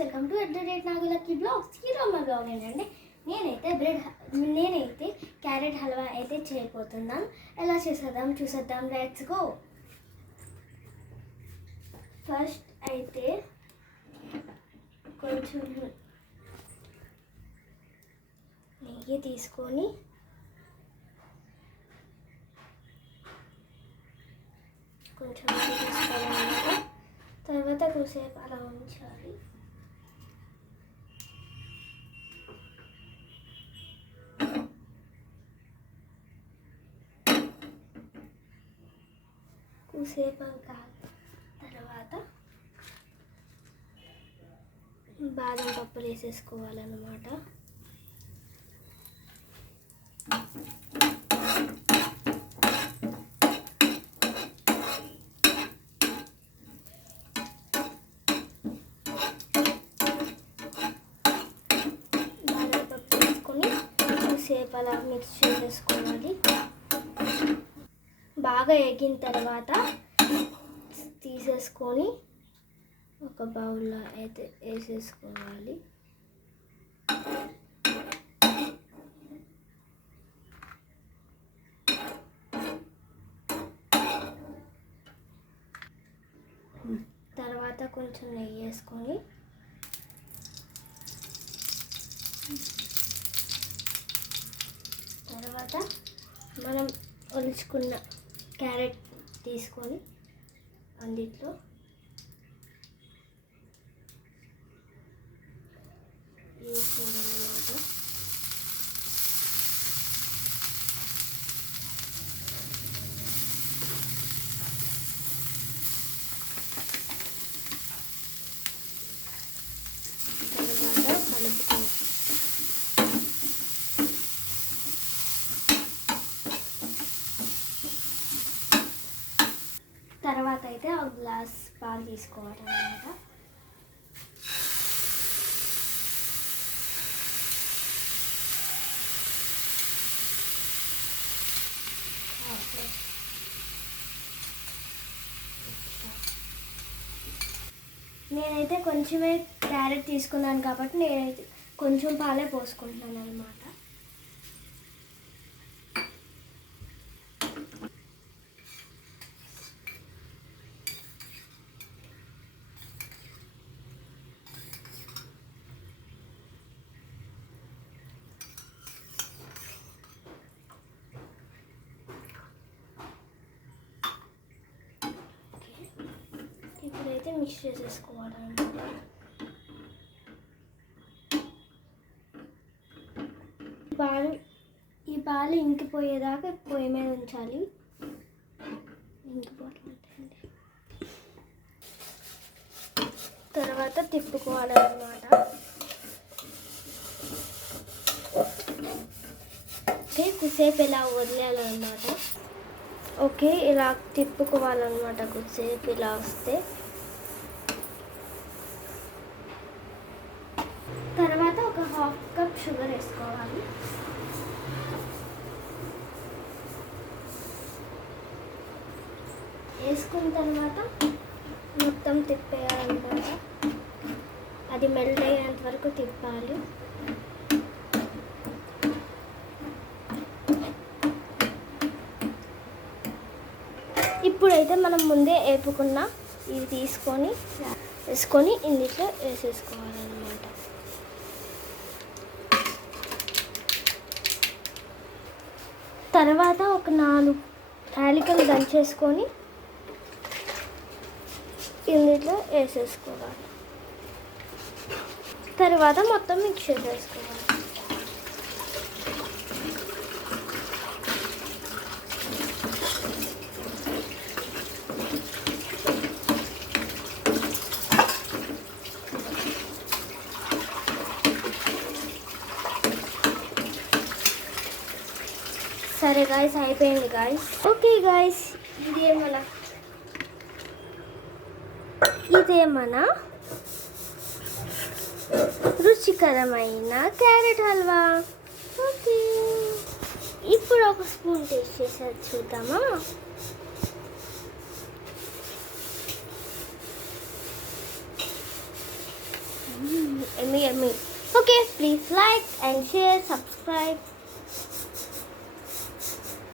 Welcome to @nagalaki blogs. ఈరోజు మా blog ఏంటంటే నేనైతే క్యారెట్ హల్వా అయితే చేయబోతున్నాను. ఎలా చేసేద్దాం చూసేద్దాం, లెట్స్ గో. ఫస్ట్ అయితే కొంచెం నెయ్యి తీసుకొని కొంచెం తీసుకోవాలన్నమాట. తర్వాత కొద్దిసేపు అలా ఉంచాలి. కొద్దిసేపు తర్వాత బాదం పప్పులు వేసేసుకోవాలన్నమాట. సేపు అలా మిక్స్ చేసేసుకోవాలి. బాగా ఎగిన తర్వాత తీసేసుకొని ఒక బౌల్లో అయితే వేసేసుకోవాలి. తర్వాత కొంచెం నెయ్యి వేసుకొని తర్వాత మనం ఒలుచుకున్న క్యారెట్ తీసుకొని అందులో వేసుకోవాలన్నమాట. తర్వాత కలుపుకోవాలి. తర్వాత అయితే ఒక గ్లాస్ పాలు తీసుకోవాలన్నమాట. నేనైతే కొంచెమే క్యారెట్ తీసుకున్నాను కాబట్టి నేనైతే కొంచెం పాలే పోసుకుంటున్నాను అన్నమాట. ఇప్పుడైతే మిక్స్ చేసేసుకోవాలన్నమాట. ఈ పాలు ఇంకిపోయేదాకా పొయ్యి మీద ఉంచాలి. ఇంకిపోతుందండి. తర్వాత తిప్పుకోవాలన్నమాట. ఓకే, కొద్దిసేపు ఇలా వదిలేయాలన్నమాట. ఓకే, ఇలా తిప్పుకోవాలన్నమాట. కొద్దిసేపు ఇలా వస్తే తర్వాత ఒక 1/2 కప్ షుగర్ వేసుకోవాలి. వేసుకున్న తర్వాత మొత్తం తిప్పేయాలన్నమాట. అది మెల్ట్ అయ్యేంత వరకు తిప్పాలి. ఇప్పుడైతే మనం ముందే వేపుకున్న ఇవి వేసుకొని ఇందులో వేసేసుకోవాలన్నమాట. తర్వాత ఒక 4 యాలకులు దంచేసుకొని ఇందులో వేసేసుకోవాలి. తర్వాత మొత్తం మిక్స్ చేసేసుకోవాలి. సరే గాయస్, అయిపోయింది గాయస్. ఓకే గాయస్, ఇదే మన రుచికరమైన క్యారెట్ హల్వా. ఓకే, ఇప్పుడు ఒక స్పూన్ టేస్ట్ చేసి చూద్దామా. Emmy Emmy. Okay, please like and share, subscribe.